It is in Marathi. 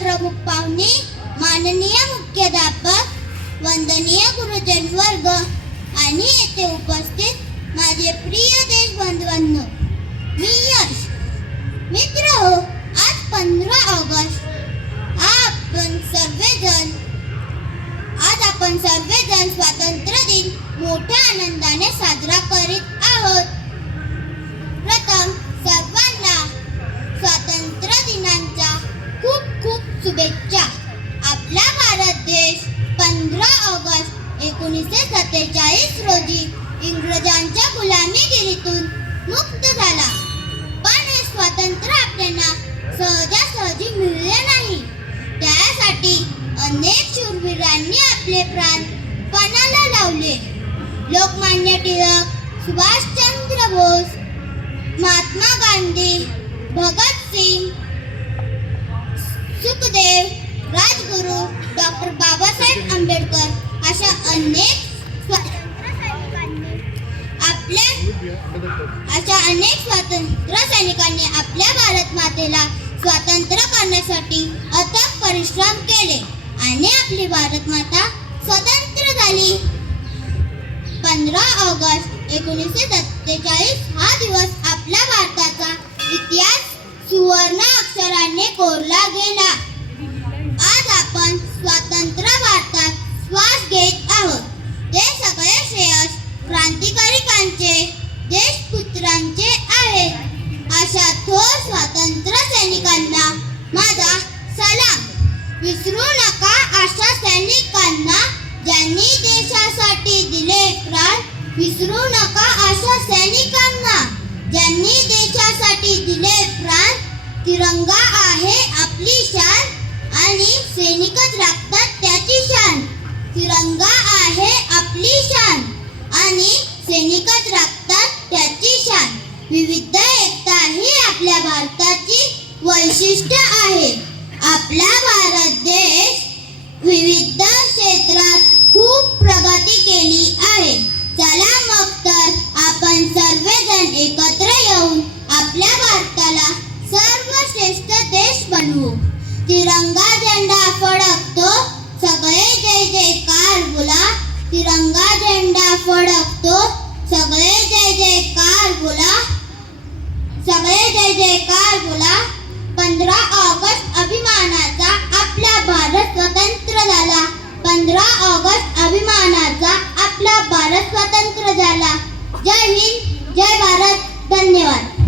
प्रमुख पाहुणे, माननीय मुख्याध्यापक, वंदनीय गुरुजन वर्ग आणि येथे उपस्थित माझे प्रिय देशबंधूंनो, मी यश. मित्रहो, आज 15 ऑगस्ट आपण सर्वजण स्वातंत्र्य दिन मोठ्या आनंदाने साजरा करीत आहोत. प्रथम सर्वांना स्वातंत्र्य दिनाच्या खूप खूप शुभेच्छा. आपला भारत देश 15 ऑगस्ट 1947 रोजी इंग्रजांच्या गुलामीगिरीतून मुक्त झाला. पण हे स्वातंत्र्य आपल्याला सहजासहजी मिळाले नाही. त्यासाठी अनेक शूरवीरांनी आपले प्राण पणाला लावले. लोकमान्य टिळक, सुभाषचंद्र बोस, महात्मा गांधी, भगतसिंग, सुखदेव, राजगुरू, डॉक्टर बाबासाहेब आंबेडकर अशा अनेक स्वातंत्र्य सैनिकांनी आपल्या भारत मातेला स्वातंत्र्य करण्यासाठी अथक परिश्रम केले आणि आपली भारत माता स्वतंत्र झाली. 15 ऑगस्ट 1947 हा दिवस आपल्या भारताचा इतिहास सुवर्ण अक्षराने कोरला गेला. आज आपण स्वतंत्र भारतात श्वास घेत आहोत. ते सगळे श्रेयस क्रांतिकारिकांचे, देशपुत्रांचे आहे. अशा थोर स्वातंत्र्य सैनिकांना माझा सलाम. विसरू नका अशा सैनिकांना ज्यांनी देशासाठी दिले प्राण. विसरू नका अशा सैनिकांना ज्यांनी देशासाठी दिले प्राण. तिरंगा आहे आपली शान आणि सैनिकच राखतात त्याची शान. तिरंगा आहे आपली शान आणि सैनिकच राखतात त्याची शान. विविध एकता ही आपल्या भारताची वैशिष्ट्य आहे. आपला भारत देश विविध क्षेत्रात खूप प्रगती केली आहे. चला मग तर आपण सर्वजण एकत्र येऊन आपल्या भारताला सर्वश्रेष्ठ देश बनवू. तिरंगा झेंडा फडकतो, सगळे जय जयकार बोला. तिरंगा झेंडा फडकतो, सगळे जय जयकार बोला. सगळे जय जयकार बोला. 15 ऑगस्ट अभिमानाचा आपला भारत स्वतंत्र झाला. 15 ऑगस्ट अभिमानाचा आपला भारत स्वतंत्र झाला. जय हिंद, जय भारत. धन्यवाद.